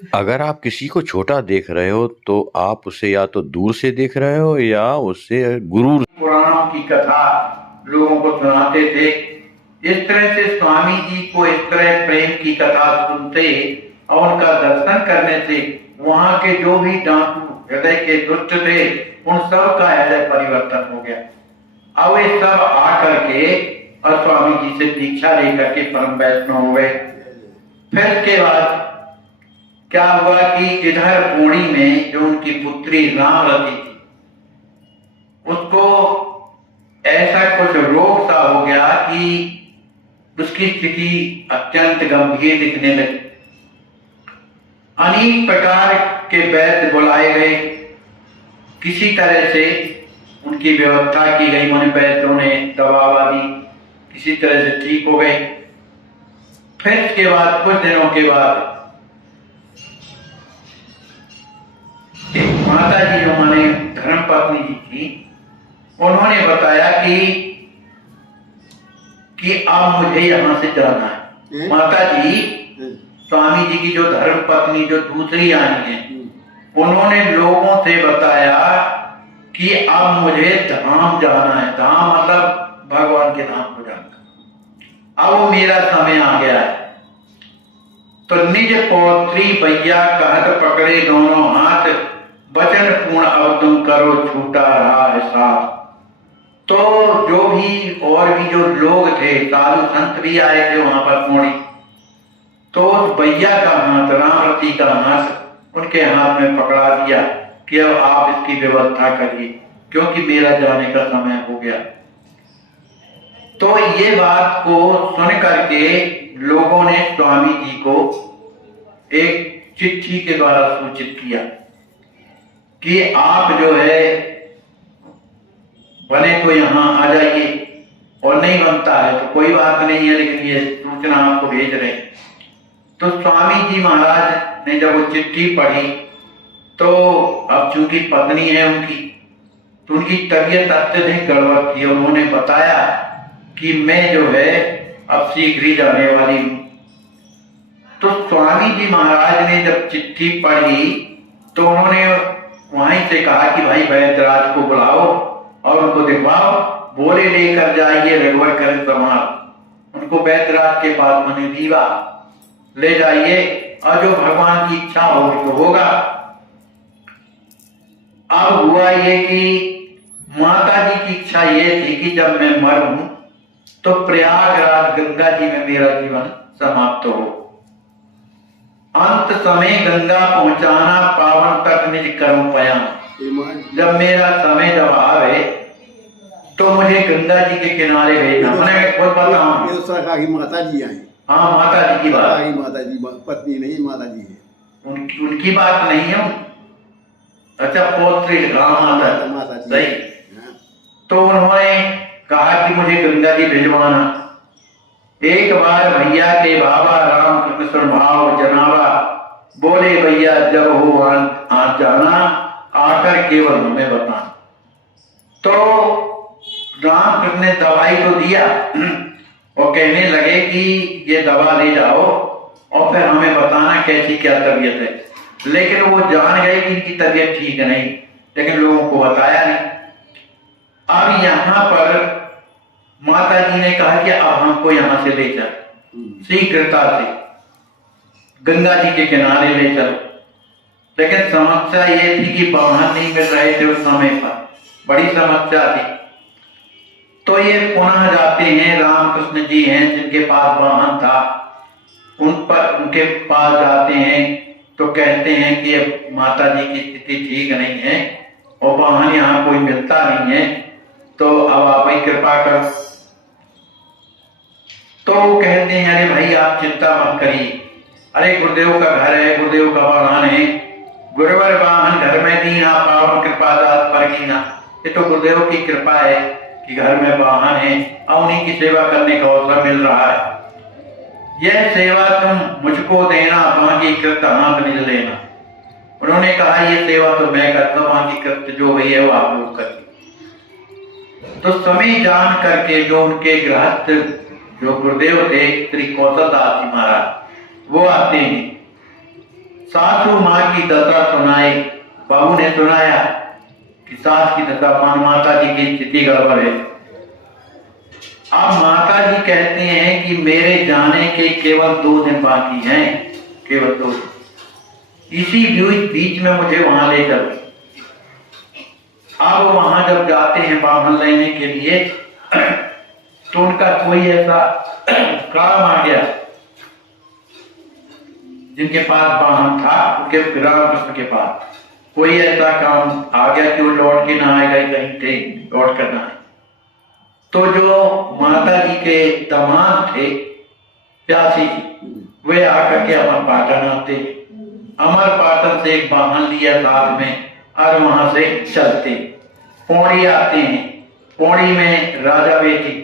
अगर आप किसी को छोटा देख रहे हो तो आप उसे या तो दूर से देख रहे हो या उससे गुरूर। पुराणों की कथा लोगों को सुनाते थे। इस तरह से स्वामी जी को इस तरह प्रेम की कथा सुनते और उनका दर्शन करने से वहां के जो भी डाकू हृदय के दुष्ट थे उन सब का हृदय परिवर्तन हो गया। अब ये सब आकर के और स्वामी जी से दीक्षा लेकर के परम वैष्णव हो गए। फिर इसके बाद क्या हुआ कि इधर पूर्णी में जो उनकी पुत्री रामरती थी उसको ऐसा कुछ रोग सा हो गया कि उसकी स्थिति अत्यंत गंभीर दिखने लगी। अनेक प्रकार के वैद्य बुलाए गए, किसी तरह से उनकी व्यवस्था की गई, उन्हें वैद्यों ने दवा दी, किसी तरह से ठीक हो गए। फिर इसके बाद कुछ दिनों के बाद एक माता जी जो माने धर्म पत्नी जी थी उन्होंने बताया कि अब मुझे यहां से जाना है। माता जी स्वामी जी की जो धर्म पत्नी जो दूसरी आई है उन्होंने लोगों से बताया कि अब मुझे धाम जाना है। धाम मतलब भगवान के धाम को जाना। अब वो मेरा समय आ गया है। तो निज पौत्री भैया कहत पकड़े दोनों हाथ, वचन पूर्ण अब तुम करो छूटा रहा है साथ। तो जो भी और भी जो लोग थे, साधु संत भी आए थे वहां पर पूर्णी, तो उस भैया का हाथ, रामरती का हाथ उनके हाथ में पकड़ा दिया कि अब आप इसकी व्यवस्था करिए क्योंकि मेरा जाने का समय हो गया। तो ये बात को सुन करके लोगों ने स्वामी जी को एक चिट्ठी के द्वारा सूचित किया कि आप जो है बने तो यहां आ जाइए और नहीं बनता है तो कोई बात नहीं है, लेकिन ये सूचना आपको भेज रहे हैं। तो स्वामी जी महाराज ने जब वो चिट्ठी पढ़ी तो अब चूंकि पत्नी है उनकी, तो उनकी तबीयत अत्यधिक गड़बड़ थी। उन्होंने बताया कि मैं जो है अब शीघ्र ही जाने वाली हूं। तो स्वामी जी महाराज ने जब चिट्ठी पढ़ी तो उन्होंने वहीं से कहा कि भाई वैद्यराज को बुलाओ और उनको दिखवाओ, बोले लेकर जाइए रघुवर कर समार। उनको वैद्यराज के पास मने दीवा ले जाइए और जो भगवान की इच्छा होगी तो होगा। अब हुआ ये कि माता जी की इच्छा ये थी कि जब मैं मरूं तो प्रयागराज गंगा जी में मेरा जीवन समाप्त हो। अंत समय गंगा पहुंचाना पावन तक निज कर्म पया। जब मेरा समय जब आवे तो मुझे गंगा जी के किनारे भेजना। मैंने खुद बताऊं माता जी आई। हाँ माता जी की बात, माता जी पत्नी नहीं, माता जी है। उनकी बात नहीं है। अच्छा पौत्री राम माता सही। तो उन्होंने कहा कि मुझे गंगा जी भिजवाना। एक बार भैया के बाबा राम कृष्ण भाव जनावा, बोले भैया जब हो आज जाना आकर केवल हमें बताना। तो राम कृष्ण ने दवाई तो दिया और कहने लगे कि ये दवा ले जाओ और फिर हमें बताना कैसी क्या तबीयत है। लेकिन वो जान गए कि इनकी तबीयत ठीक नहीं, लेकिन लोगों को बताया नहीं। अब यहाँ पर माता जी ने कहा कि अब हमको यहां से ले चल, शीघ्रता से गंगा जी के किनारे ले चल। लेकिन समस्या ये थी कि वाहन नहीं मिल रहे थे उस समय पर, बड़ी समस्या थी। तो ये पुनः जाते हैं, रामकृष्ण जी हैं जिनके पास वाहन था, उनके पास जाते हैं तो कहते हैं कि अब माता जी की स्थिति ठीक नहीं है और वाहन यहाँ कोई मिलता नहीं है, तो अब आप ही कृपा करो। तो कहते हैं अरे भाई आप चिंता मत करिए, अरे गुरुदेव का घर है, गुरुदेव का वाहन है, गुरुवर वाहन घर में दीना पावन कृपा दास पर कीना। ये तो गुरुदेव की कृपा है कि घर में वाहन है और उन्हीं की सेवा करने का अवसर मिल रहा है। यह सेवा तुम मुझको देना, बाकी कृत हाथ मिल लेना। उन्होंने कहा ये सेवा तो मैं करता हूं, बाकी कृत जो हुई है वो आप लोग करिए। तो समय जान करके जो उनके गृहस्थ जो गुरुदेव थे श्री कौशल दास जी महाराज, वो आते हैं। सासू माँ की दशा सुनाई। बाबू ने सुनाया कि सास की दशा, माता जी की स्थिति गड़बड़ है। अब माता जी कहते हैं कि मेरे जाने के केवल 2 दिन बाकी हैं, केवल 2 दिन। इसी बीच में मुझे वहां ले चलो। अब वहां जब जाते हैं बामन लेने के लिए तो उनका कोई ऐसा काम आ गया, जिनके पास वाहन था उनके रामकृष्ण के पास कोई ऐसा काम आ गया कि वो लौट के ना आएगा, कहीं थे लौट कर ना आए। तो जो माता जी के दामाद थे प्यासी जी, वे आकर के अमर पाटन आते, अमर पाटन से एक वाहन लिया साथ में और वहां से चलते पौड़ी आते हैं। पौड़ी में राजा बेटी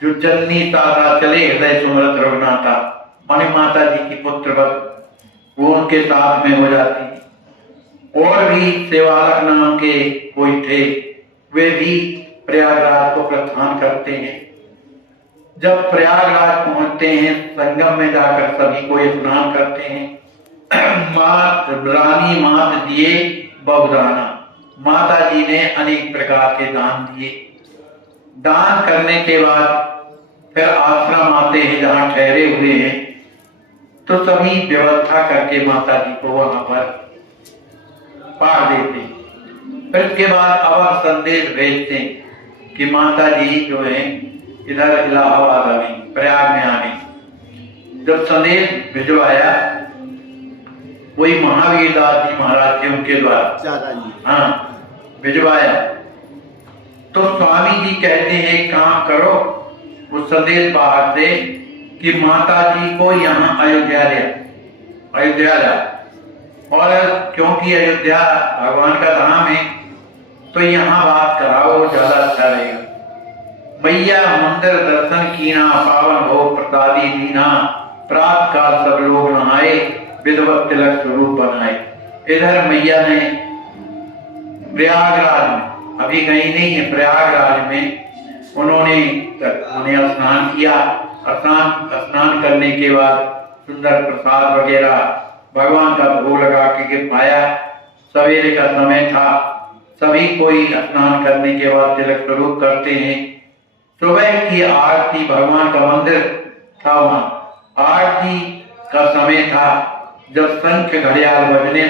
जो जननी ताता चले हृदय सुमरत रघुनाथा, मानी माता जी की पुत्र भक्त, वो उनके साथ में हो जाती। और भी सेवालक नाम के कोई थे, वे भी प्रयागराज को प्रस्थान करते हैं। जब प्रयागराज पहुंचते हैं, संगम में जाकर सभी को स्नान करते हैं। मात रानी मात दिए बहुदाना, माता जी ने अनेक प्रकार के दान दिए। दान करने के बाद फिर आश्रम आते हैं जहां ठहरे हुए हैं, तो सभी व्यवस्था करके माता जी को वहां पर पार देते हैं। फिर इसके बाद अवध संदेश भेजते हैं कि माता जी जो है इधर इलाहाबाद आ गई, प्रयाग में आ गई। जब संदेश भिजवाया वही महावीर दास जी महाराज थे, उनके द्वारा भिजवाया, तो स्वामी जी कहते हैं काम करो उस संदेश बाहर से कि माता जी को यहाँ अयोध्या ला। और क्योंकि अयोध्या भगवान का धाम है तो यहाँ बात कराओ, ज्यादा अच्छा रहेगा। मैया मंदिर दर्शन कीना, पावन भोग प्रसादी दीना, प्रातः काल सब लोग नहाए, विधवत तिलक स्वरूप बनाए। इधर मैया ने प्रयागराज में, अभी कहीं नहीं है, प्रयागराज में उन्होंने स्नान किया। स्नान करने के बाद सुंदर प्रसाद वगैरह भगवान का भोग लगा के पाया। सवेरे का समय था, सभी कोई स्नान करने के बाद तिलक स्वरूप करते हैं। सुबह की आरती, भगवान का मंदिर था वहां, आरती का समय था। जब शंख घड़ियाल बजने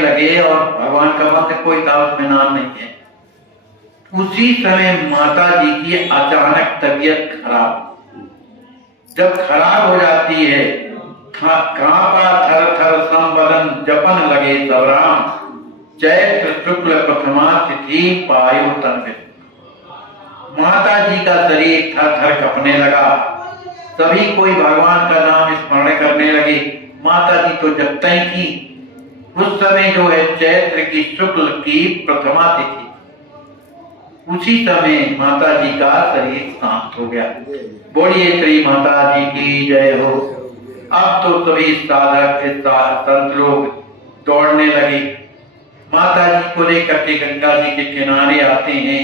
लगे और भगवान का मंदिर कोई था, उसमें नाम नहीं है, उसी समय माता जी की अचानक तबीयत खराब। जब खराब हो जाती है, कांपा थर थर संबदन, जपन लगे सब राम, चैत्र शुक्ल प्रथमा तिथि पायु तन। माता जी का शरीर थर थर कपने लगा, सभी कोई भगवान का नाम स्मरण करने लगे। माता जी तो जगता ही थी। उस समय जो है चैत्र की शुक्ल की प्रथमा तिथि, उसी समय माता जी का शरीर शांत हो गया। बोलिए श्री माता जी की जय हो। अब तो सभी साधक संत लोग दौड़ने लगे, माता जी को लेकर के गंगा जी के किनारे आते हैं।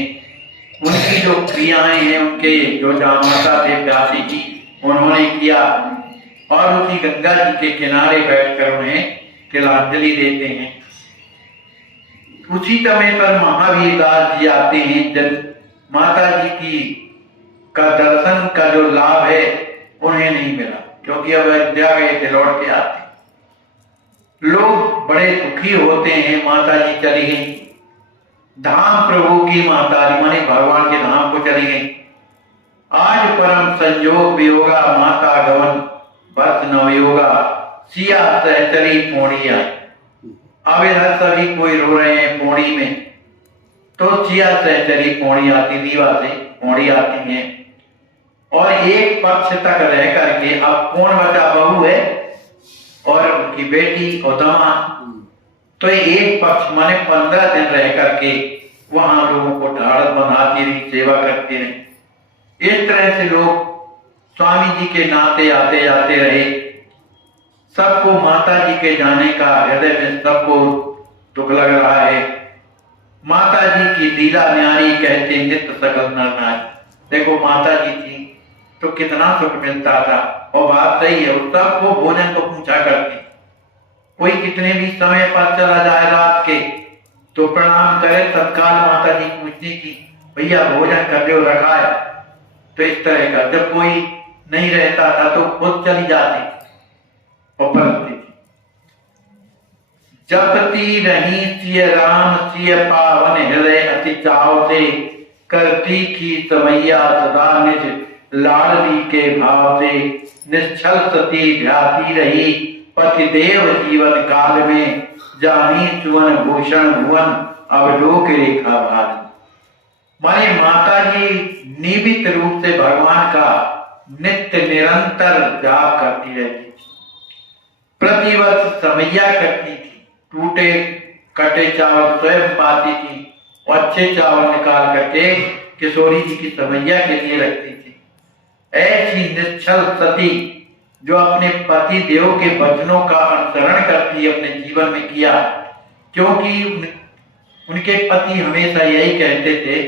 उनकी जो क्रियाएं हैं, उनके जो जामाता थे प्यासी जी, उन्होंने किया और उसी गंगा जी के किनारे बैठकर उन्हें तिलांजलि देते हैं। उसी समय पर महावीर दास जी आते हैं। जब माता जी की का दर्शन का जो लाभ है उन्हें नहीं मिला, क्योंकि अब अयोध्या गए थे, लौट के आते। लोग बड़े दुखी होते हैं, माता जी चली गई धाम, प्रभु की माता जी माने भगवान के धाम को चली गई। आज परम संयोग वियोगा, माता गवन बस नवयोगा, सिया सहचरी पौड़ी आई। अब इधर सभी कोई रो रहे हैं पौड़ी में, तो सिया सहचरी पौड़ी आती, दीवा से पौड़ी आती हैं और एक पक्ष तक रह करके, अब कौन बचा, बहू है और उनकी बेटी और दामाद, तो एक पक्ष माने 15 दिन रह करके वहां लोगों को ढाढ़स बंधाती रही, सेवा करती रही। इस तरह से लोग स्वामी जी के नाते आते जाते रहे। सबको माता जी के जाने का हृदय में सबको दुख लग रहा है। माता जी की लीला न्यारी कहते नित्य सकल नर नारी। देखो माता जी थी तो कितना सुख मिलता था। और बात सही है, उस सबको भोजन को पूछा करती। कोई कितने भी समय पर चला जाए रात के तो प्रणाम करे, तत्काल माता जी पूछती कि भैया भोजन कर लो, रखा है। तो इस तरह का जब कोई नहीं रहता था तो खुद चली जाती और परतती थी। जपती रही सिय राम सिय पावन हृदय अति चाव से, करती की समैया सदा निज लाडली के भाव से। निश्चल सती ध्याती रही पति देव जीवन काल में, जानी चुवन भूषण भुवन अब लोक रेखा भाल। माने माता जी नियमित रूप से भगवान का नित्य निरंतर जाप करती रहती थी। प्रतिवर्ष समैया करती थी, टूटे कटे चावल स्वयं पाती थी और अच्छे चावल निकाल करके किशोरी जी की समैया के लिए रखती थी। ऐसी निश्चल सती जो अपने पति देव के वचनों का अनुसरण करती अपने जीवन में किया, क्योंकि उनके पति हमेशा यही कहते थे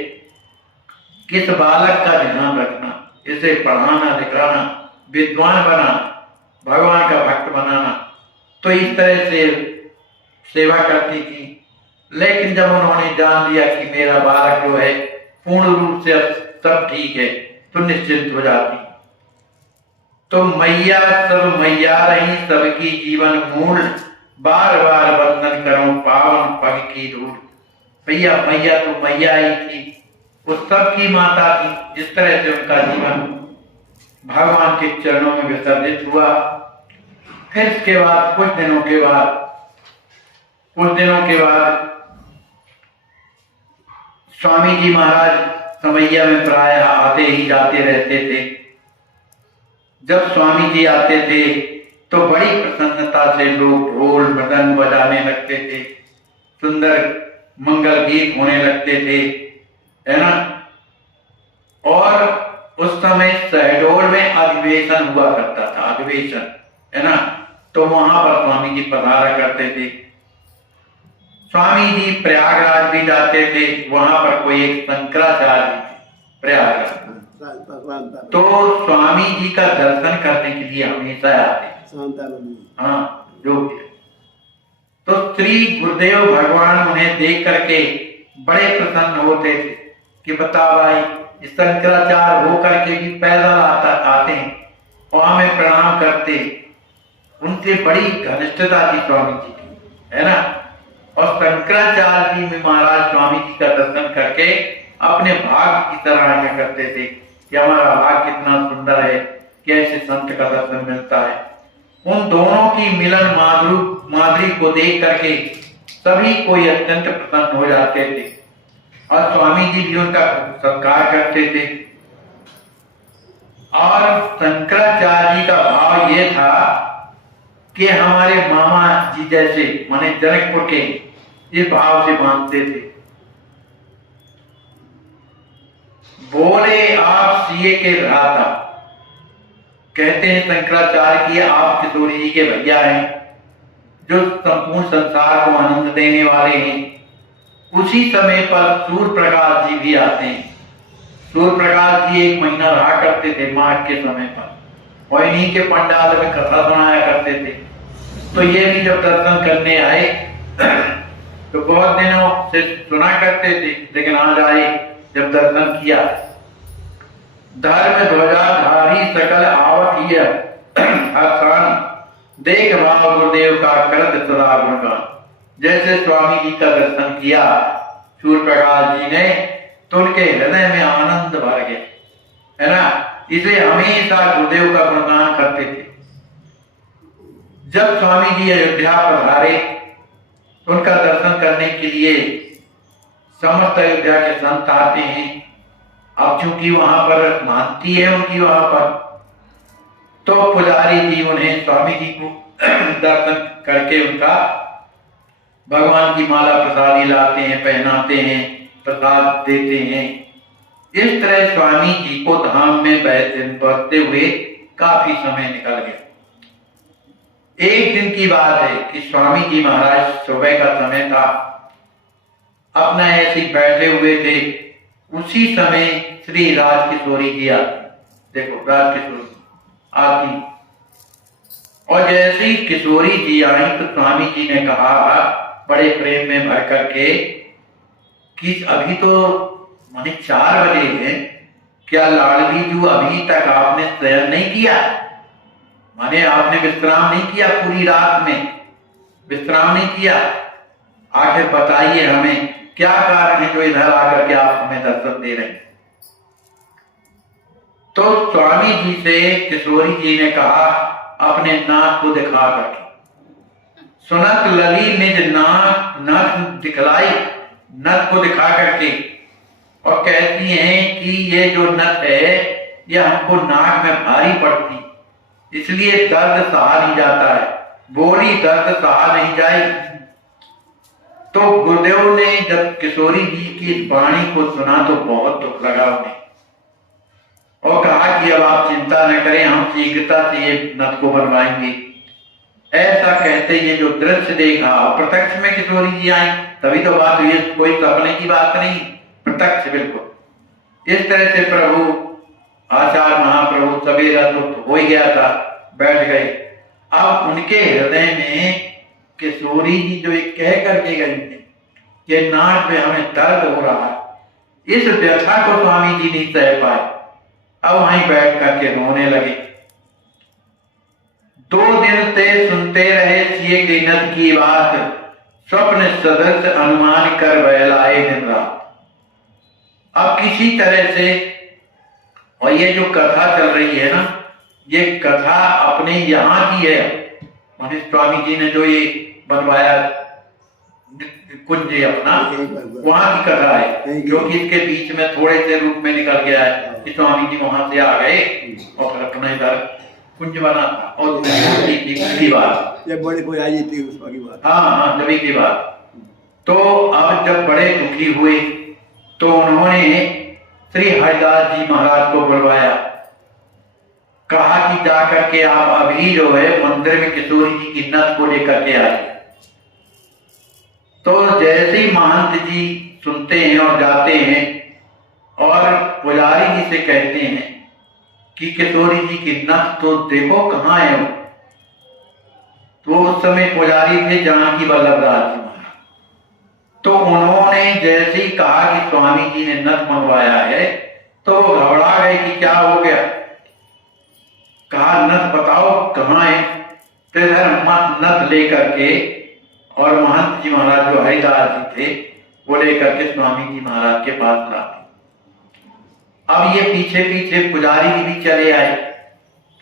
कि इस बालक का ध्यान रखना, इसे पढ़ाना लिखाना, विद्वान बना, भगवान का भक्त बनाना। तो इस तरह से सेवा करती थी। लेकिन जब उन्होंने जान लिया कि मेरा बालक जो है पूर्ण रूप से अब सब ठीक है, तो निश्चिंत हो जाती। तो मैया सब मैया रही सबकी जीवन मूल, बार बार वंदन करो पावन पग की धूल। भैया मैया तो मैया ही थी, वो सबकी माता थी। इस तरह से उनका जीवन भगवान के चरणों में विसर्जित हुआ। फिर इसके बाद कुछ दिनों के बाद स्वामी जी महाराज समैया में प्रायः आते ही जाते रहते थे। जब स्वामी जी आते थे तो बड़ी प्रसन्नता से लोग ढोल मृदंग बजाने लगते थे, सुंदर मंगल गीत होने लगते थे, है ना। और उस समय शहडोल में अधिवेशन हुआ करता था, अधिवेशन, है ना। तो वहां पर स्वामी जी पधारा करते थे। स्वामी जी प्रयागराज भी जाते थे, वहां पर कोई एक शंकराचार्य थे प्रयागराज, तो स्वामी जी का दर्शन करने के लिए हमेशा आते। हाँ, जो तो श्री गुरुदेव भगवान उन्हें देख करके बड़े प्रसन्न होते थे कि बता भाई, शंकराचार्य होकर के भी पैदल आते हैं और हमें प्रणाम करते। उनसे बड़ी घनिष्ठता थी स्वामी जी की, है ना। और शंकराचार्य जी में महाराज स्वामी जी का दर्शन करके अपने भाग की सराहना करते थे कि हमारा भाग कितना सुंदर है कि ऐसे संत का दर्शन मिलता है। उन दोनों की मिलन माधुरी को देख करके सभी कोई अत्यंत प्रसन्न हो जाते थे और स्वामी जी भी उनका सत्कार करते थे। और शंकराचार्य जी का भाव ये था कि हमारे मामा जी जैसे, माने जनकपुर के, इस भाव से मानते थे। बोले आप सीए के भ्राता, कहते हैं शंकराचार्य की आप किशोरी जी के भैया हैं, जो संपूर्ण संसार को आनंद देने वाले हैं। उसी समय पर सूर्य प्रकाश जी भी आते हैं। सूर्य प्रकाश जी 1 महीना रहा करते थे माघ के समय पर, और इन्हीं के पंडाल में कथा सुनाया करते थे। तो ये भी जब दर्शन करने आए तो बहुत दिनों से सुना करते थे, लेकिन आज आए जब दर्शन किया। धर्म ध्वजाधारी सकल आवत हर्षान, देख भाव गुरुदेव का करत सदा गुणगान। जैसे स्वामी जी का दर्शन किया सूर्य प्रकाश जी ने, तो उनके हृदय में आनंद भर गया, है ना। इसे हमेशा गुरुदेव का गुणगान करते थे। जब स्वामी जी अयोध्या पधारे, उनका दर्शन करने के लिए समस्त अयोध्या के संत आते हैं। अब चूंकि वहां पर मानती है उनकी वहां पर, तो पुजारी जी उन्हें स्वामी जी को दर्शन करके उनका भगवान की माला प्रसादी लाते हैं, पहनाते हैं, प्रसाद देते हैं। इस तरह स्वामी जी को धाम में बसते हुए काफी समय निकल गया। एक दिन की बात है कि स्वामी जी महाराज सुबह का समय था, अपना ऐसे बैठे हुए थे। उसी समय श्री राज किशोरी जी आते, देखो राज किशोरी आती, और जैसे ही किशोरी जी आई तो स्वामी जी ने कहा बड़े प्रेम में भर करके कि अभी तो माने 4 बजे हैं, क्या लाडली जी अभी तक आपने शयन नहीं किया? माने आपने विश्राम नहीं किया, पूरी रात में विश्राम नहीं किया? आखिर बताइए हमें क्या कारण है जो इधर आकर के आप हमें दर्शन दे रहे हैं? तो स्वामी जी से किशोरी जी ने कहा अपने नाक को दिखा करके, सुनत लली निज नाक नथ दिखलाई, नथ को दिखा करके, और कहती हैं कि ये जो नथ है ये हमको नाक में भारी पड़ती, इसलिए दर्द सहा नहीं जाता है, बोली दर्द सहा नहीं जाए। तो गुरुदेव ने जब किशोरी जी की इस वाणी को सुना तो बहुत दुख लगा उन्हें, और कहा कि अब आप चिंता न करें, हम शीघ्रता से ये नथ को बनवाएंगे। ऐसा कहते ये जो दृश्य देखा, प्रत्यक्ष में किशोरी जी आई, तभी तो बात हुई, कोई सपने की बात नहीं, प्रत्यक्ष बिल्कुल। इस तरह से प्रभु आचार्य महाप्रभु सवेरा तो हो ही गया था, बैठ गए। अब उनके हृदय में किशोरी जी जो एक कह करके गई थी कि नाक में हमें दर्द हो रहा है, इस व्यथा को स्वामी जी नहीं सह पाए, अब वहीं बैठ करके रोने लगे। 2 दिन से सुनते रहे सिए के नथ की बात, स्वप्न सदस्य अनुमान कर बहलाए दिन रात। अब किसी तरह से, और ये जो कथा चल रही है ना, ये कथा अपने यहाँ की है, मनीष स्वामी जी ने जो ये बनवाया कुंज अपना, वहां की कथा है, जो कि इसके बीच में थोड़े से रूप में निकल गया है कि स्वामी जी वहां से आ गए और फिर अपना इधर कुंज बना था। और पिछली बात ये बड़े कोई आई थी उस की बात, हाँ जब की बात। तो अब जब बड़े दुखी हुए तो उन्होंने श्री हरिदास जी महाराज को बुलवाया, कहा कि जाकर के आप अभी जो है मंदिर में किशोरी जी की नथ को लेकर के आए। तो जैसे ही महंत जी सुनते हैं और जाते हैं और पुजारी जी से कहते हैं कि किशोरी जी की नथ तो देखो कहाँ है वो। तो उस समय पुजारी थे जानकी वल्लभ दास जी महाराज। तो उन्होंने जैसे ही कहा कि स्वामी जी ने नथ मंगवाया है तो वो घबरा गए कि क्या हो गया। कहा नथ बताओ कहाँ है। फिर नथ लेकर के और महंत जी महाराज जो हरिदास जी थे वो लेकर के स्वामी जी महाराज के पास लाए। अब ये पीछे पीछे पुजारी जी भी चले आए।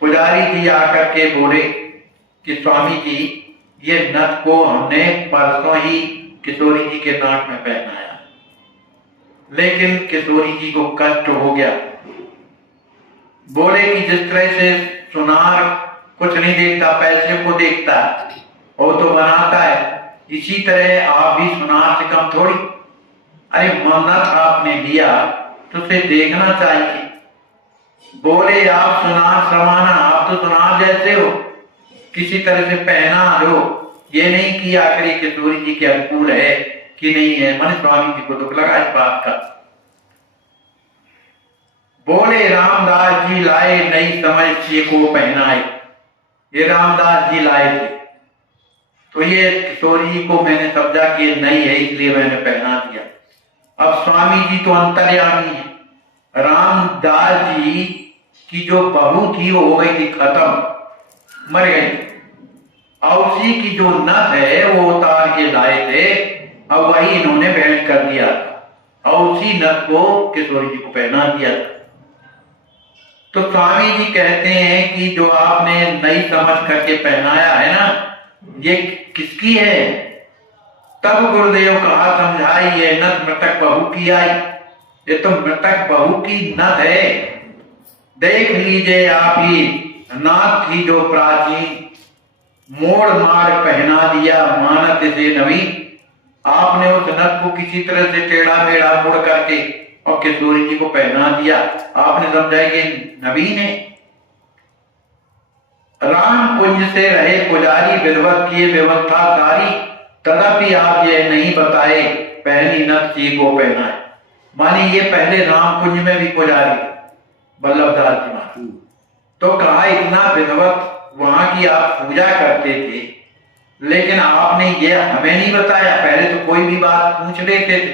पुजारी जी आकर के बोले कि स्वामी जी ये नथ को हमने परसों ही किशोरी जी के नाक में पहनाया, लेकिन किशोरी जी को कष्ट हो गया। बोले कि जिस तरह से सुनार कुछ नहीं देखता, पैसे को देखता है, वो तो बनाता है, इसी तरह आप भी सुनार से कम थोड़ी। अरे मन्नत आपने दिया तो उसे देखना चाहिए। बोले आप सुनार समाना, आप तो सुनार जैसे हो, किसी तरह से पहना दो, ये नहीं कि आखिर किशोरी जी के अनुकूल है कि नहीं है। मन स्वामी जी को दुख लगा इस बात का। बोले रामदास जी लाए नई समझ सी को पहनाए। ये रामदास जी लाए थे तो ये किशोरी जी को मैंने समझा कि नहीं है इसलिए मैंने पहना दिया। अब स्वामी जी तो अंतर्यामी है। रामदास जी की जो बहू थी वो हो गई थी खत्म, मर गई, और उसी की जो नथ है वो उतार के लाए थे, अब वही इन्होंने भेंट कर दिया और उसी नथ को किशोरी जी को पहना दिया। तो स्वामी जी कहते हैं कि जो आपने नई समझ करके पहनाया है ना, ये किसकी है। तब गुरुदेव कहा समझाई ये नथ मृतक बहू की आई। ये तो मृतक बहू की नथ है, देख लीजिए आप ही। नाथ थी जो प्राचीन, मोड़ मार पहना दिया मानत से नवीन। आपने उस नथ को किसी तरह से टेढ़ा मेढ़ा मोड़ करके और किशोरी जी को पहना दिया। आपने समझा कि नवीन है। राम कुंज से रहे पुजारी, विधवत किए व्यवस्था सारी, तदपि आप ये नहीं बताए पहनी नथ सी को पहनाए। मानी ये पहले राम कुंज में भी पुजारी, वल्लभदास जी महाराज। तो कहा इतना विधवत वहां की आप पूजा करते थे, लेकिन आपने ये हमें नहीं बताया। पहले तो कोई भी बात पूछ लेते थे,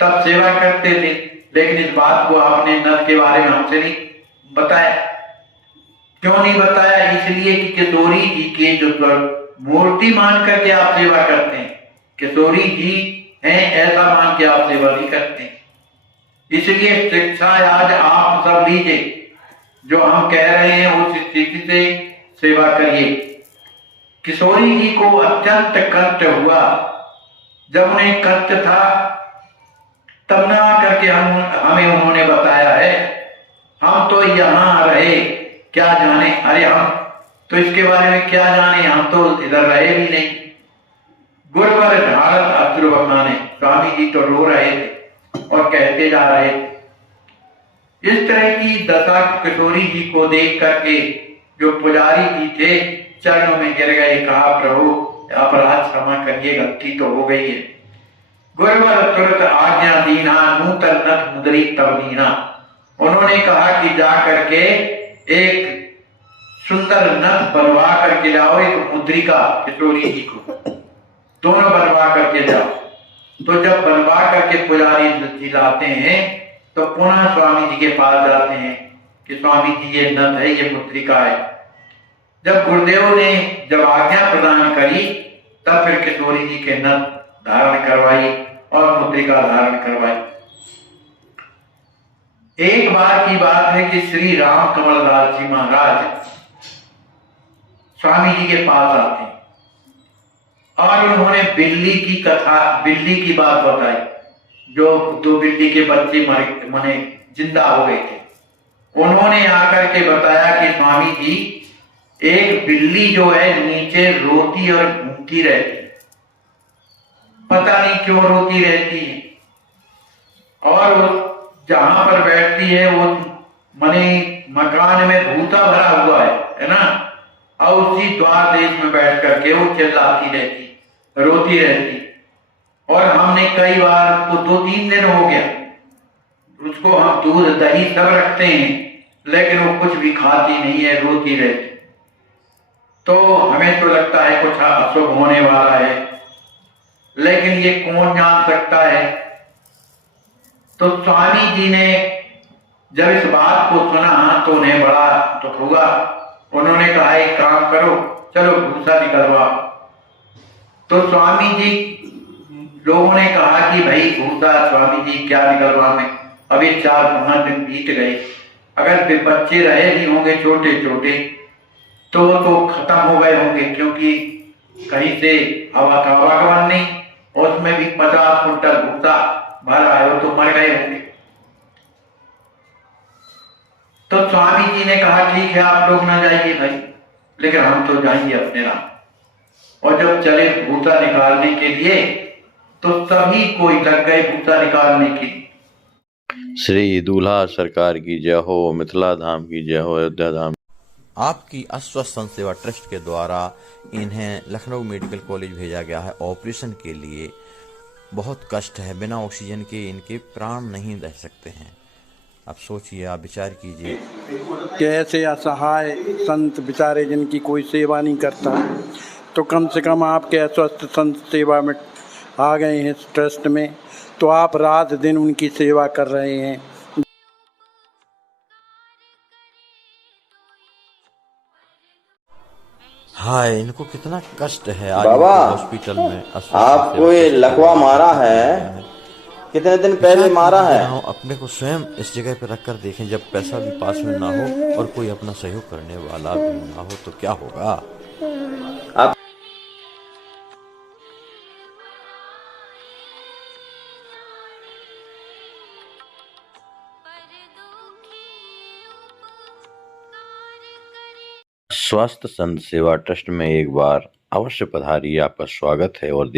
तब सेवा करते थे, लेकिन इस बात को आपने नद के बारे में हमसे नहीं बताया। क्यों नहीं बताया? इसलिए कि किशोरी जी के जो मूर्ति मान करके आप सेवा करते हैं, किशोरी जी हैं ऐसा मान के आप सेवा नहीं करते। इसलिए शिक्षा आज आप सब लीजिए, जो हम कह रहे हैं उस स्थिति से सेवा करिए। किशोरी जी को अत्यंत कष्ट हुआ। जब उन्हें कष्ट था तब ना करके हमें उन्होंने बताया है। हम तो यहाँ रहे, क्या जाने, अरे हम तो इसके बारे में क्या जाने, हम तो इधर रहे भी नहीं। गुरुवर ढारत अश्रु बहाने, स्वामी जी तो रो रहे थे और कहते जा रहे थे। इस तरह की दशा किशोरी जी को देख करके जो पुजारी जी थे चरणों में गिर गए, कहा प्रभु अपराध क्षमा करिए, गलती तो हो गई है। गुरुवर तुरंत आज्ञा दीना, नूतन नथ मुद्री तब दीना। उन्होंने कहा कि जा करके एक सुंदर नथ बनवा करके लाओ, एक मुद्रिका किशोरी जी को, दोनों बनवा करके जाओ। तो जब बनवा करके पुजारी जी लाते हैं तो पुनः स्वामी जी के पास जाते हैं कि स्वामी जी ये नथ है, ये मुद्रिका है। जब गुरुदेव ने जब आज्ञा प्रदान करी तब फिर किशोरी जी के नथ धारण करवाई और मुद्रिका धारण करवाई। एक बार की बात है कि श्री राम कमलदास जी महाराज स्वामी जी के पास आते हैं और उन्होंने बिल्ली की कथा, बिल्ली की बात बताई, जो दो बिल्ली के बच्चे मने जिंदा हो गए थे। उन्होंने आकर के बताया कि स्वामी जी एक बिल्ली जो है नीचे रोती और घूमती रहती, पता नहीं क्यों रोती रहती है, और वो जहां पर बैठती है वो मने मकान में भूता भरा हुआ है ना, और उसी द्वार देश में बैठ करके वो चिल्लाती रहती, रोती रहती। और हमने कई बार, उसको 2-3 दिन हो गया, उसको हम दूध दही सब रखते हैं, लेकिन वो कुछ भी खाती नहीं है, रोती रहती। तो हमें तो लगता है कुछ अशुभ होने वाला है, लेकिन ये कौन जान सकता है। तो स्वामी जी ने जब इस बात को सुना तो उन्हें बड़ा दुख हुआ। उन्होंने कहा एक काम करो, चलो भूसा निकलवा। तो स्वामी जी, लोगों ने कहा कि भाई भूसा स्वामी जी क्या निकलवा में, अभी 4-5 दिन बीत गए, अगर बच्चे रहे भी होंगे छोटे छोटे तो खत्म हो गए होंगे, क्योंकि कहीं से आवागमन नहीं, उसमें भी 50 कुंटल भूसा भरा है, वो तो मर गए होंगे। तो स्वामी जी ने कहा ठीक है आप लोग ना जाइए भाई, लेकिन हम तो जाएंगे अपने राम। और जब चले भूसा निकालने के लिए तो सभी कोई लग गए भूसा निकालने की। श्री दूल्हा सरकार की जय हो, मिथिला धाम की जय हो, अयोध्या धाम। आपकी अस्वस्थ संत सेवा ट्रस्ट के द्वारा इन्हें लखनऊ मेडिकल कॉलेज भेजा गया है ऑपरेशन के लिए। बहुत कष्ट है, बिना ऑक्सीजन के इनके प्राण नहीं रह सकते हैं। आप सोचिए, आप विचार कीजिए। कैसे असहाय संत बेचारे जिनकी कोई सेवा नहीं करता, तो कम से कम आपके अस्वस्थ संत सेवा में आ गए हैं इस ट्रस्ट में, तो आप रात दिन उनकी सेवा कर रहे हैं। हाय, इनको कितना कष्ट है। आज बाबा, हॉस्पिटल में आपको ये लकवा मारा है, कितने दिन पहले मारा है? अपने को स्वयं इस जगह पे रख कर देखें, जब पैसा भी पास में ना हो और कोई अपना सहयोग करने वाला भी ना हो तो क्या होगा। आप स्वास्थ्य संत सेवा ट्रस्ट में एक बार अवश्य पधारिए, आपका स्वागत है। और